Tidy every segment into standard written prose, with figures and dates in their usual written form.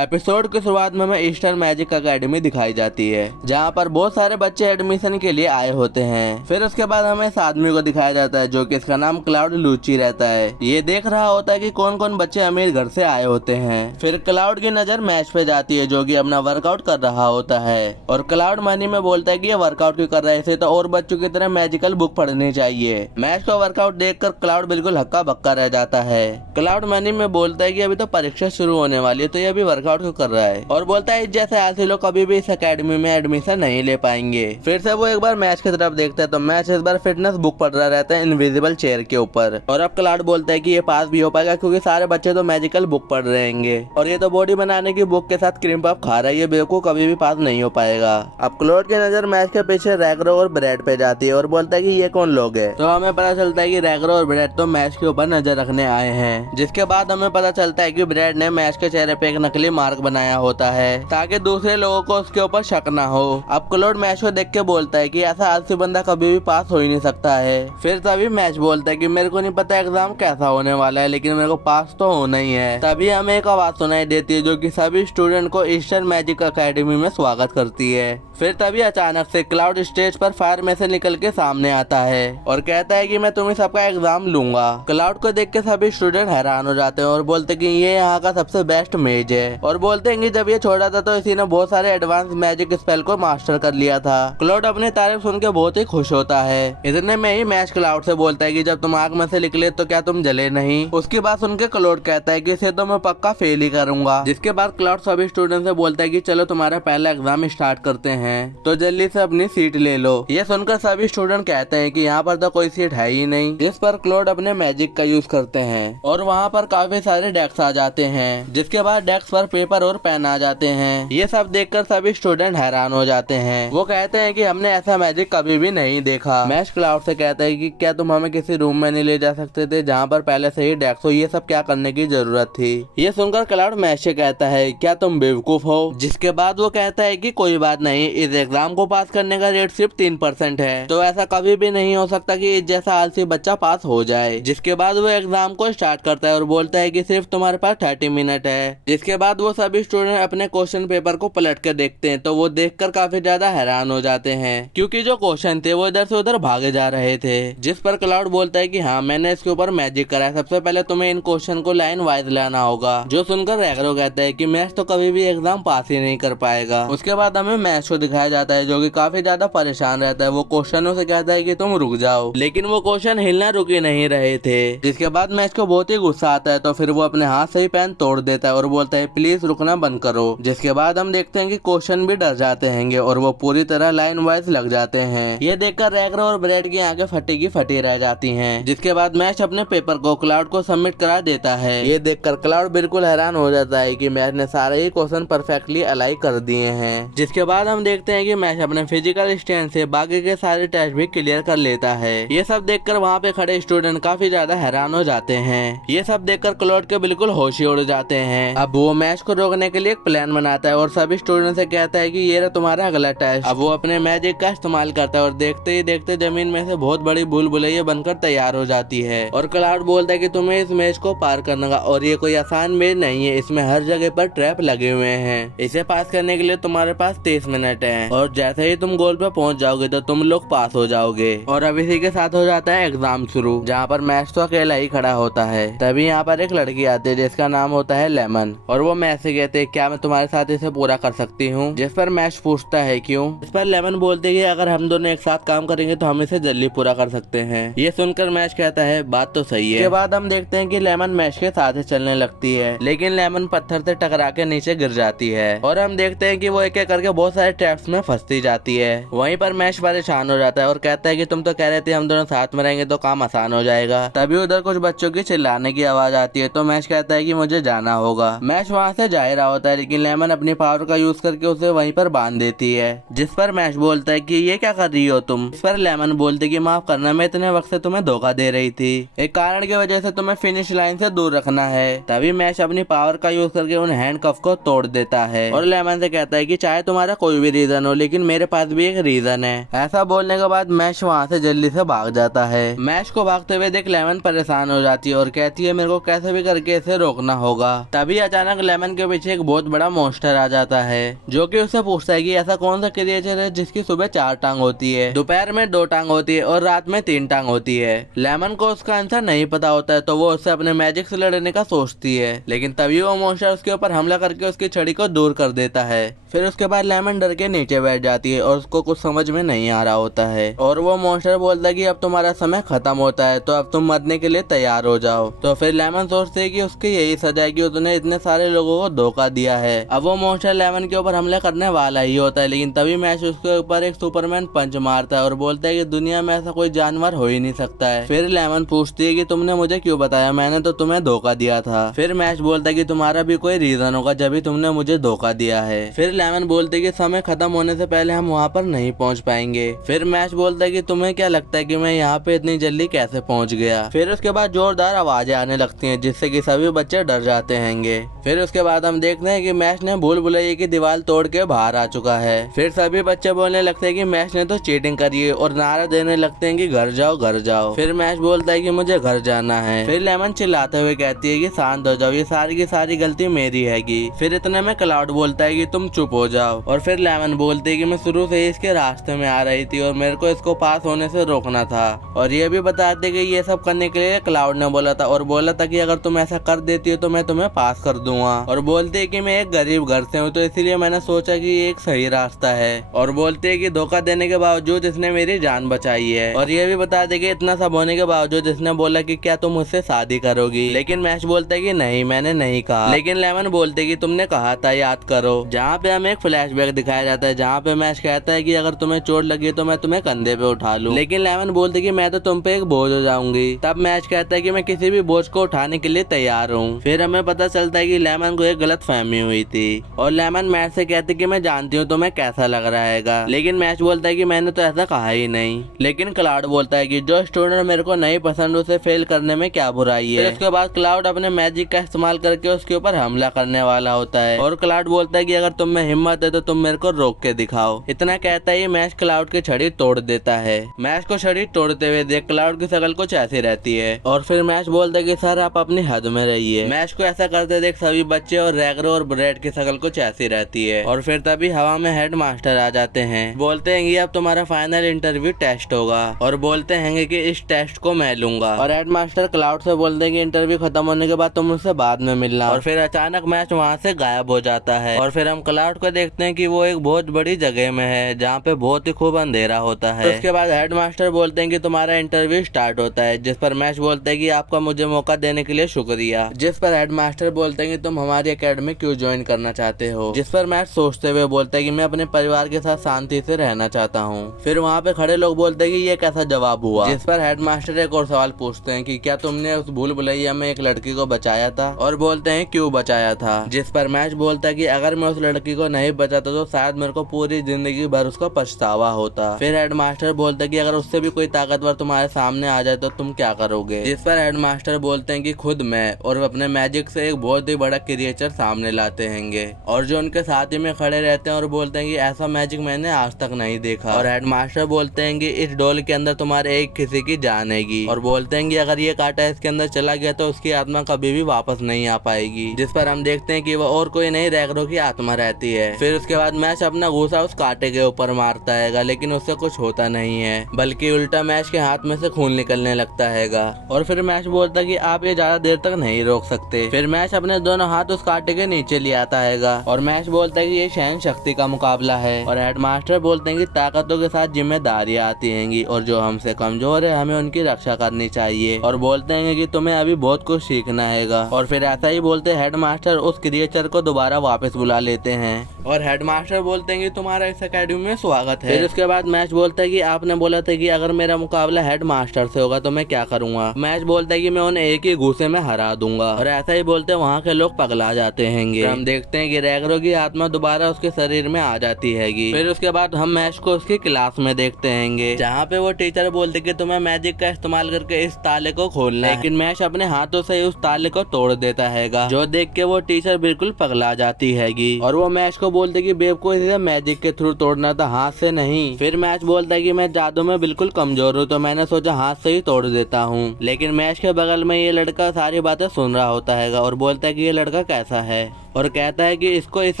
Episode की शुरुआत में हमें ईस्टर्न मैजिक अकेडमी दिखाई जाती है, जहाँ पर बहुत सारे बच्चे एडमिशन के लिए आए होते हैं। फिर उसके बाद हमें इस आदमी को दिखाया जाता है जो कि इसका नाम क्लाउड लूची रहता है। ये देख रहा होता है कि कौन कौन बच्चे अमीर घर से आए होते हैं। फिर क्लाउड की नजर मैच पे जाती है जो कि अपना वर्कआउट कर रहा होता है, और क्लाउड मनी में बोलता है कि ये वर्कआउट क्यों कर रहे हैं, इसे तो और बच्चों की तरह मैजिकल बुक पढ़नी चाहिए। मैच का वर्कआउट देखकर क्लाउड बिल्कुल हक्का बक्का रह जाता है। क्लाउड मनी में बोलता है कि अभी तो परीक्षा शुरू होने वाली है, तो ये अभी वर्कआउट क्यों कर रहा है, और बोलता है जैसे आलसी लोग कभी भी इस अकेडमी में एडमिशन नहीं ले पाएंगे। फिर से वो एक बार मैच की तरफ देखता है तो मैच इस बार फिटनेस बुक पढ़ रहा रहता है इनविजिबल चेयर के ऊपर, और अब क्लाउड बोलता है कि ये पास भी हो पाएगा क्योंकि सारे बच्चे तो मैजिकल बुक पढ़ रहेंगे, और ये तो बॉडी बनाने की बुक के साथ क्रीम पफ खा रहा है, ये बेवकूफ कभी भी पास नहीं हो पाएगा। अब क्लाउड की नजर मैच के पीछे रैगरो और ब्रेड पे जाती है और बोलता है कि ये कौन लोग है, तो हमें पता चलता है कि रैगरो और ब्रेड तो मैच के ऊपर नजर रखने आए हैं। जिसके बाद हमें पता चलता है कि ब्रेड ने मैच के चेहरे पे एक नकली मार्क बनाया होता है ताकि दूसरे लोगों को उसके ऊपर शक ना हो। अब क्लाउड मैच को देख के बोलता है कि ऐसा आलसी बंदा कभी भी पास हो ही नहीं सकता है। फिर तभी मैच बोलता है कि मेरे को नहीं पता एग्जाम कैसा होने वाला है, लेकिन मेरे को पास तो होना ही है। तभी हमें एक आवाज सुनाई देती है जो कि सभी स्टूडेंट को ईस्टर्न मैजिक अकेडमी में स्वागत करती है। फिर तभी अचानक से क्लाउड स्टेज पर फायर में से निकल के सामने आता है और कहता है कि मैं तुम्हें सबका एग्जाम लूंगा। क्लाउड को देख के सभी स्टूडेंट हैरान हो जाते हैं और बोलते कि ये यहाँ का सबसे बेस्ट मेज है, और बोलते हैं कि जब ये छोटा था तो इसी ने बहुत सारे एडवांस मैजिक स्पेल को मास्टर कर लिया था। क्लाउड अपनी तारीफ सुन के बहुत ही खुश होता है। इतने में ही मैच क्लाउड से बोलता है कि जब तुम आग में से निकले तो क्या तुम जले नहीं। उसकी बात सुन के क्लाउड कहता है कि इसे तो मैं पक्का फेल ही करूंगा। जिसके बाद क्लाउड सभी स्टूडेंट से बोलता है कि चलो तुम्हारा पहला एग्जाम स्टार्ट करते हैं, तो जल्दी से अपनी सीट ले लो। ये सुनकर सभी स्टूडेंट कहते हैं कि यहाँ पर तो कोई सीट है ही नहीं। जिस पर क्लाउड अपने मैजिक का यूज करते हैं और वहाँ पर काफी सारे डेस्क आ जाते हैं। जिसके बाद डेस्क पर पेपर और पेन आ जाते हैं। ये सब देखकर सभी स्टूडेंट हैरान हो जाते हैं। वो कहते हैं कि हमने ऐसा मैजिक कभी भी नहीं देखा। मैच क्लाउड से कहता है कि क्या तुम हमें किसी रूम में नहीं ले जा सकते थे जहाँ पर पहले से ही डेस्क हो, ये सब क्या करने की जरूरत थी। ये सुनकर क्लाउड मैच से कहता है क्या तुम बेवकूफ हो। जिसके बाद वो कहता है कि कोई बात नहीं, इस एग्जाम को पास करने का रेट सिर्फ 3% है, तो ऐसा कभी भी नहीं हो सकता कि इस जैसा आलसी बच्चा पास हो जाए। जिसके बाद वो एग्जाम को स्टार्ट करता है और बोलता है कि सिर्फ तुम्हारे पास 30 मिनट है। जिसके बाद वो सभी स्टूडेंट अपने क्वेश्चन पेपर को पलट कर देखते हैं तो वो देखकर काफी ज्यादा हैरान हो जाते हैं क्योंकि जो क्वेश्चन थे वो इधर से उधर भागे जा रहे थे। जिस पर क्लाउड बोलता है कि हाँ मैंने इसके ऊपर मैजिक करा है, सबसे पहले तुम्हें इन क्वेश्चन को लाइन वाइज लाना होगा। जो सुनकर रैगरो कहता है कि मैच तो कभी भी एग्जाम पास ही नहीं कर पाएगा। उसके बाद हमें मैच को दिखाया जाता है जो कि काफी ज्यादा परेशान रहता है। वो क्वेश्चनों से कहता है कि तुम रुक जाओ, लेकिन वो क्वेश्चन हिलना रुके नहीं रहे थे। जिसके बाद मैच को बहुत ही गुस्सा आता है तो फिर वो अपने हाथ से ही पेन तोड़ देता है और बोलता है प्लीज रुकना बंद करो। जिसके बाद हम देखते हैं कि क्वेश्चन भी डर जाते हैं और वो पूरी तरह लाइन वाइज लग जाते हैं। ये देखकर रैगरो और ब्रेड की आंखें फटी की फटी रह जाती हैं। जिसके बाद मैच अपने पेपर को क्लाउड को सबमिट करा देता है। ये देखकर क्लाउड बिल्कुल हैरान हो जाता है कि मैच ने सारे ही क्वेश्चन परफेक्टली अलाइन कर दिए हैं। जिसके बाद हम देखते हैं कि मैच अपने फिजिकल स्ट्रेंथ से बाकी के सारे टेस्ट भी क्लियर कर लेता है। ये सब देखकर वहाँ पे खड़े स्टूडेंट काफी ज्यादा हैरान हो जाते हैं। ये सब देखकर क्लाउड के बिल्कुल होश ही उड़ जाते हैं। अब वो मैच को रोकने के लिए एक प्लान बनाता है और सभी स्टूडेंट से कहता है कि ये रहा तुम्हारा अगला टेस्ट। अब वो अपने मैजिक का इस्तेमाल करता है और देखते ही देखते जमीन में से बहुत बड़ी भूल भुलैया बनकर तैयार हो जाती है। और क्लाउड बोलता है कि तुम्हें इस मैच को पार करना होगा और ये कोई आसान मैच नहीं है, इसमें हर जगह पर ट्रैप लगे हुए हैं। इसे पास करने के लिए तुम्हारे पास 30 मिनट है, और जैसे ही तुम गोल पे पहुंच जाओगे तो तुम लोग पास हो जाओगे। और अब इसी के साथ हो जाता है एग्जाम शुरू, जहाँ पर मैच तो अकेला ही खड़ा होता है। तभी यहाँ पर एक लड़की आती है जिसका नाम होता है लेमन, और वो मैच से कहते हैं क्या मैं तुम्हारे साथ इसे पूरा कर सकती हूँ। जिस पर मैच पूछता है क्यों। इस पर लेमन बोलते हैं कि अगर हम दोनों एक साथ काम करेंगे तो हम इसे जल्दी पूरा कर सकते हैं। ये सुनकर मैच कहता है बात तो सही है। इसके बाद हम देखते हैं कि लेमन मैच के साथ ही चलने लगती है, लेकिन लेमन पत्थर से टकरा के नीचे गिर जाती है और हम देखते हैं कि वो एक एक करके बहुत सारे ट्रैप्स में फंसती जाती है। वहीं पर मैच परेशान हो जाता है और कहता है कि तुम तो कह रहे थे हम दोनों साथ में रहेंगे तो काम आसान हो जाएगा। तभी उधर कुछ बच्चों की चिल्लाने की आवाज आती है तो मैच कहता है कि मुझे जाना होगा। मैच वहाँ से जा रहा होता है लेकिन लेमन अपनी पावर का यूज करके उसे वहीं पर बांध देती है। जिस पर मैच बोलता है कि ये क्या कर रही हो तुम। इस पर लेमन बोलते कि माफ करना, मैं इतने वक्त से तुम्हें धोखा दे रही थी, एक कारण की वजह से तुम्हें फिनिश लाइन से दूर रखना है। तभी मैच अपनी पावर का यूज करके उन हैंडकफ को तोड़ देता है और लेमन से कहता है कि चाहे तुम्हारा कोई भी रीजन हो लेकिन मेरे पास भी एक रीजन है। ऐसा बोलने के बाद मैच वहाँ से जल्दी से भाग जाता है। मैच को भागते हुए देख लेमन परेशान हो जाती है और कहती है मेरे को कैसे भी करके इसे रोकना होगा। तभी अचानक लेमन लेमन के पीछे एक बहुत बड़ा मॉन्स्टर आ जाता है जो कि उससे पूछता है कि ऐसा कौन सा क्रिएचर है जिसकी सुबह 4 टांग होती है, दोपहर में 2 टांग होती है और रात में 3 टांग होती है। लेमन को उसका आंसर नहीं पता होता है तो वो उससे अपने मैजिक से लड़ने का सोचती है, लेकिन तभी वो मॉन्स्टर उसके ऊपर हमला करके उसकी छड़ी को दूर कर देता है। फिर उसके बाद लेमन डर के नीचे बैठ जाती है और उसको कुछ समझ में नहीं आ रहा होता है और वो मॉन्स्टर बोलता है कि अब तुम्हारा समय खत्म होता है तो अब तुम मरने के लिए तैयार हो जाओ। तो फिर लेमन सोचते है कि उसकी यही सजा है कि उसने इतने सारे लोगों को धोखा दिया है। अब वो मॉन्स्टर लेमन के ऊपर हमला करने वाला ही होता है, लेकिन तभी मैश उसके ऊपर एक सुपरमैन पंच मारता है और बोलता है कि दुनिया में ऐसा कोई जानवर हो ही नहीं सकता है। फिर लेमन पूछती है कि तुमने मुझे क्यों बताया, मैंने तो तुम्हें धोखा दिया था। फिर मैश बोलता है कि तुम्हारा भी कोई रीजन होगा जब भी तुमने मुझे धोखा दिया है। फिर लेमन बोलते है कि समय खत्म होने से पहले हम वहाँ पर नहीं पहुँच पाएंगे। फिर मैश बोलता है कि तुम्हें क्या लगता है कि मैं यहाँ पे इतनी जल्दी कैसे पहुँच गया। फिर उसके बाद जोरदार आवाजें आने लगती हैं जिससे कि सभी बच्चे डर जाते हैंगे। फिर उसके बाद हम देखते हैं कि मैश ने भूल भुलैया की दीवार तोड़ के बाहर आ चुका है। फिर सभी बच्चे बोलने लगते हैं कि मैश ने तो चीटिंग करी है और नारा देने लगते हैं कि घर जाओ घर जाओ। फिर मैश बोलता है कि मुझे घर जाना है। फिर लेमन चिल्लाते हुए कहती है कि शांत हो जाओ, ये सारी की सारी गलती मेरी हैगी। फिर इतने में क्लाउड बोलता है कि तुम चुप हो जाओ और फिर लेमन बोलती है कि मैं शुरू से ही इसके रास्ते में आ रही थी और मेरे को इसको पास होने से रोकना था। और ये भी बताते कि ये सब करने के लिए क्लाउड ने बोला था और बोला था कि अगर तुम ऐसा कर देती हो तो मैं तुम्हें पास कर दूंगा। और बोलते है कि मैं एक गरीब घर से हूँ तो इसीलिए मैंने सोचा कि ये एक सही रास्ता है। और बोलते है कि धोखा देने के बावजूद इसने मेरी जान बचाई है। और ये भी बता दे कि इतना सब होने के बावजूद इसने बोला कि क्या तुम मुझसे शादी करोगी, लेकिन मैश बोलता है कि नहीं मैंने नहीं कहा। लेकिन लेमन बोलते कि तुमने कहा था याद करो। जहाँ पे हमें एक फ्लैशबैक दिखाया जाता है जहाँ पे मैश कहता है कि अगर तुम्हें चोट लगी तो मैं तुम्हें कंधे पे उठा लूं, लेकिन लेमन बोलते कि मैं तो तुम पे एक बोझ हो जाऊंगी। तब मैश कहता है कि मैं किसी भी बोझ को उठाने के लिए तैयार हूँ। फिर हमें पता चलता है कि लेमन को एक गलत फहमी हुई थी और लेमन मैश से कहते कि मैं जानती हूँ तुम्हें कैसा लग रहा है, लेकिन मैश बोलता है कि मैंने तो ऐसा कहा ही नहीं। लेकिन क्लाउड बोलता है कि जो स्टूडेंट मेरे को नहीं पसंद उसे फेल करने में क्या बुराई है। फिर उसके बाद क्लाउड अपने मैजिक का इस्तेमाल करके उसके ऊपर हमला करने वाला होता है और क्लाउड बोलता है कि अगर तुम में हिम्मत है तो तुम मेरे को रोक के दिखाओ। इतना कहता ही मैश क्लाउड की छड़ी तोड़ देता है। मैश को छड़ी तोड़ते हुए देख क्लाउड की शक्ल कुछ ऐसी रहती है और फिर मैश बोलता है कि सर आप अपनी हद में रहिए। मैश को ऐसा करते देख सभी बच्चे और रैगरो और ब्रेड की शक्ल कुछ ऐसी रहती है। और फिर तभी हवा में हेड मास्टर आ जाते हैं, बोलते हैं कि अब तुम्हारा फाइनल इंटरव्यू टेस्ट होगा और बोलते हैं कि इस टेस्ट को मैं लूंगा। और हेड मास्टर क्लाउड से बोलते हैं कि इंटरव्यू खत्म होने के बाद तुम मुझसे बाद में मिलना। और फिर अचानक मैश वहाँ से गायब हो जाता है और फिर हम क्लाउड को देखते हैं कि वो एक बहुत बड़ी जगह में है जहाँ पे बहुत ही खूब अंधेरा होता है। उसके बाद हेड मास्टर बोलते हैं कि तुम्हारा इंटरव्यू स्टार्ट होता है, जिस पर मैश बोलते हैं कि आपका मुझे मौका देने के लिए शुक्रिया। जिस पर हेड मास्टर बोलते हैं कि तुम हमारी एकेडमी क्यों ज्वाइन करना चाहते हो, जिस पर मैश सोचते हुए बोलता है कि मैं अपने परिवार के साथ शांति से रहना चाहता हूँ। फिर वहाँ पे खड़े लोग बोलते हैं कि ये कैसा जवाब हुआ, जिस पर हेड मास्टर एक और सवाल पूछते हैं कि क्या तुमने उस भूल भुलैया में एक लड़की को बचाया था, और बोलते हैं क्यों बचाया था। जिस पर मैश बोलता है कि अगर मैं उस लड़की को नहीं बचाता तो शायद मेरे को पूरी जिंदगी भर उसका पछतावा होता। फिर हेड मास्टर बोलता है कि अगर उससे भी कोई ताकतवर तुम्हारे सामने आ जाए तो तुम क्या करोगे। जिस पर हेड मास्टर बोलते हैं कि खुद मैं और अपने मैजिक से एक बहुत ही बड़ा क्रिएचर सामने लाते हैंगे, और जो उनके साथ ही में खड़े रहते हैं और बोलते हैं कि ऐसा मैजिक मैंने आज तक नहीं देखा। और हेड मास्टर बोलते हैं कि इस डोल के अंदर तुम्हारे एक किसी की जान हैगी, और बोलते हैं कि अगर ये कांटा इसके अंदर चला गया तो उसकी आत्मा कभी भी वापस नहीं आ पाएगी। जिस पर हम देखते हैं कि वो और कोई नहीं रैगरो की आत्मा रहती है। फिर उसके बाद मैश अपना गुस्सा उस कांटे के ऊपर मारता है, लेकिन उससे कुछ होता नहीं है, बल्कि उल्टा मैश के हाथ में से खून निकलने लगता है। और फिर मैश बोलता है कि आप ये ज्यादा देर तक नहीं रोक सकते। फिर मैश अपने दोनों हाथ उस कांटे के नीचे ले आता है और मैश बोलता है कि ये सहन शक्ति का मुकाबला है। और हेड मास्टर बोलते हैं कि ताकतों के साथ जिम्मेदारियां आती हैंगी और जो हमसे कमजोर है हमें उनकी रक्षा करनी चाहिए। और बोलते हैं कि तुम्हें अभी बहुत कुछ सीखना है। और फिर ऐसा ही बोलते हेड मास्टर उस क्रिएचर को दोबारा वापस बुला लेते हैं और हेड मास्टर बोलते हैं कि तुम्हारा इस एकेडमी में स्वागत है। फिर उसके बाद मैश बोलता है कि आपने बोला था कि अगर मेरा मुकाबला हेड मास्टर से होगा तो मैं क्या करूंगा। मैश बोलता है कि मैं उन्हें एक ही घूसे में हरा दूंगा। और ऐसा ही बोलते वहाँ के लोग पगला जाते हैंगे। हम देखते हैं कि रैगरो की आत्मा दोबारा उसके शरीर में आ जाती हैगी। फिर उसके बाद हम मैश को उसकी क्लास में देखते हैंगे जहाँ पे वो टीचर बोलते कि तुम्हें मैजिक का इस्तेमाल करके इस ताले को खोलना है, लेकिन मैश अपने हाथों से उस ताले को तोड़ देता हैगा, जो देख के वो टीचर बिल्कुल पगला जाती हैगी। और वो मैश मैश को बोलते कि बेब को इसे मैजिक के थ्रू तोड़ना था, हाथ से नहीं। फिर मैश बोलता है कि मैं जादू में बिल्कुल कमजोर हूँ, तो मैंने सोचा हाथ से ही तोड़ देता हूँ। लेकिन मैश के बगल में ये लड़का सारी बातें सुन रहा होता है और बोलता है कि ये लड़का कैसा है और कहता है कि इसको इस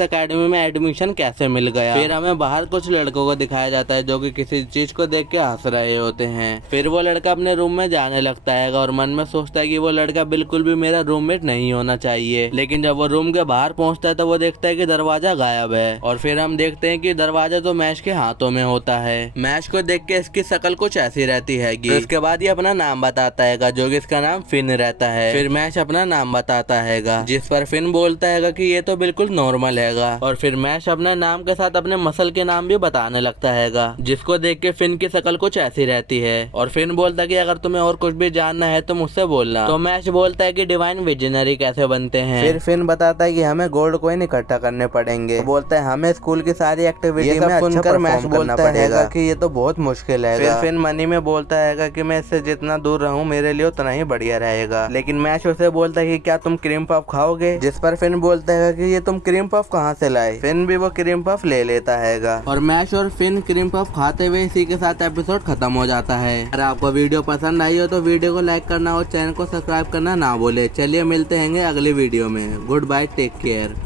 एकेडमी में एडमिशन कैसे मिल गया। फिर हमें बाहर कुछ लड़कों को दिखाया जाता है जो कि किसी चीज को देख के हंस रहे होते हैं। फिर वो लड़का अपने रूम में जाने लगता है और मन में सोचता है कि वो लड़का बिल्कुल भी मेरा रूममेट नहीं होना चाहिए। लेकिन जब वो रूम के बाहर पहुंचता है तो वो देखता है कि दरवाजा गायब है और फिर हम देखते हैं कि दरवाजा तो मैश के हाथों में होता है। मैश को देख के इसकी शक्ल कुछ ऐसी रहती है। उसके बाद ये अपना नाम बताता है जो कि इसका नाम फिन रहता है। फिर मैश अपना नाम बताता है जिस पर फिन बोलता है कि ये तो बिल्कुल नॉर्मल हैगा। और फिर मैश अपने नाम के साथ अपने मसल के नाम भी बताने लगता हैगा, जिसको देख के फिन की शक्ल कुछ ऐसी रहती है। और फिन बोलता है कि अगर तुम्हें और कुछ भी जानना है तो मुझसे बोलना। तो मैश बोलता है कि डिवाइन विजनरी कैसे बनते हैं। फिर फिन बताता है कि हमें गोल्ड कॉइन इकट्ठा करने पड़ेंगे। तो बोलता है हमें स्कूल की सारी एक्टिविटी में सुनकर मैश बोलता है कि ये तो बहुत मुश्किल है। फिर फिन मनी में बोलता है कि मैं इससे जितना दूर रहूं मेरे लिए उतना ही बढ़िया रहेगा। लेकिन मैश उसे बोलता है कि क्या तुम क्रीम पफ खाओगे, जिस पर फिन बोलता है कि ये तुम क्रीम पफ कहाँ से लाए। फिन भी वो क्रीम पफ ले लेता है और मैश और फिन क्रीम पफ खाते हुए इसी के साथ एपिसोड खत्म हो जाता है। अगर आपको वीडियो पसंद आई हो तो वीडियो को लाइक करना और चैनल को सब्सक्राइब करना ना भूले। चलिए मिलते हैं अगले वीडियो में। Goodbye, take care.